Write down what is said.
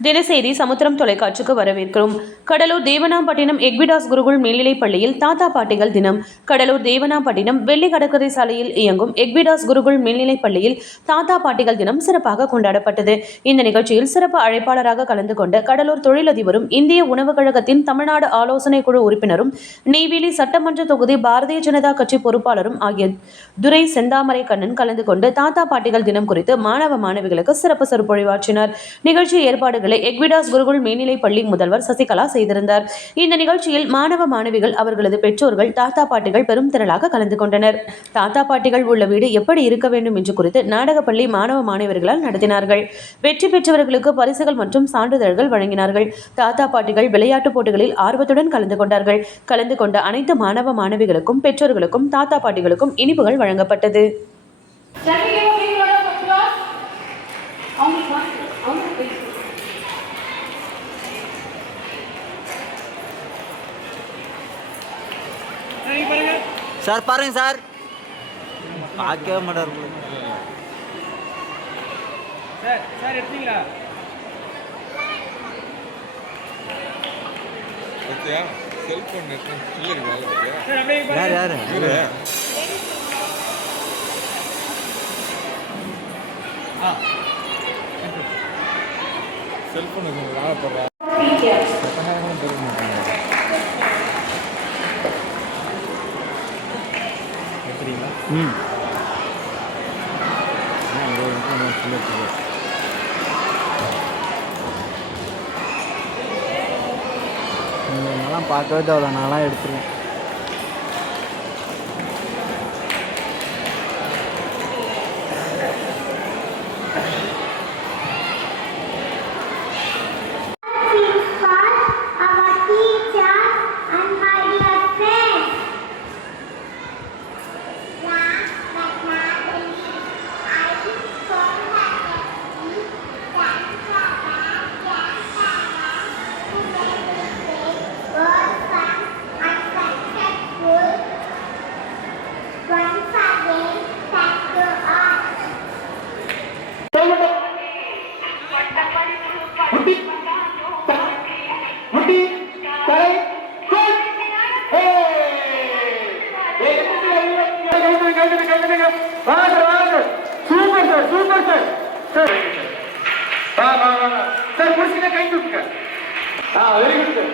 தினசேரி சமுத்திரம் தொலைக்காட்சிக்கு வரவேற்கிறோம். கடலூர் தேவனாம்பட்டினம் எக்விடாஸ் குருகுல் மேல்நிலைப் பள்ளியில் தாத்தா பாட்டிகள் தினம். கடலூர் தேவனாம்பட்டினம் வெள்ளி கடற்கரை சாலையில் இயங்கும் எக்விடாஸ் குருகுல் மேல்நிலைப் பள்ளியில் தாத்தா பாட்டிகள் தினம் சிறப்பாக கொண்டாடப்பட்டது. இந்த நிகழ்ச்சியில் சிறப்பு அழைப்பாளராக கலந்து கொண்ட கடலூர் தொழிலதிபரும் இந்திய உணவுக் கழகத்தின் தமிழ்நாடு ஆலோசனை குழு உறுப்பினரும் நெய்வேலி சட்டமன்ற தொகுதி பாரதிய ஜனதா கட்சி பொறுப்பாளரும் ஆகிய துரை செந்தாமரை கண்ணன் கலந்து கொண்டு தாத்தா பாட்டிகள் தினம் குறித்து மாணவ மாணவிகளுக்கு சிறப்பு சொற்பொழிவாற்றினார் நிகழ்ச்சி ஏற்பாடு எக்விடாஸ் குருகுல் மேல்நிலைப் பள்ளி முதல்வர் சசிகலா செய்திருந்தார். இந்த நிகழ்ச்சியில் மாணவ மாணவிகள் அவர்களது பெற்றோர்கள் தாத்தா பாட்டிகள் பெரும் திரளாக கலந்து கொண்டனர். தாத்தா பாட்டிகள் உள்ள வீடு எப்படி இருக்க வேண்டும் என்று குறித்து நாடகப்பள்ளி மாணவ மாணவர்களால் நடத்தினார்கள். வெற்றி பெற்றவர்களுக்கு பரிசுகள் மற்றும் சான்றிதழ்கள் வழங்கினார்கள். தாத்தா பாட்டிகள் விளையாட்டுப் போட்டிகளில் ஆர்வத்துடன் கலந்து கொண்டார்கள். கலந்து கொண்ட அனைத்து மாணவ மாணவிகளுக்கும் பெற்றோர்களுக்கும் தாத்தா பாட்டிகளுக்கும் இனிப்புகள் வழங்கப்பட்டது. சார் பாருங்க சார். பார்க்கவே மாட்டார். சார் சார் எடுத்தீங்களா? செல்போன் யார் யார்? செல்போன் ம். ஆ, இதெல்லாம் பார்க்கவே தேவையில்ல நான்லாம் எடுத்துருவேன். வாங்க வாங்க super sir super sir. Sir வா வா வா சார் முடிச்சுங்க கை தூக்குங்க. ஆ வெரி குட் சார்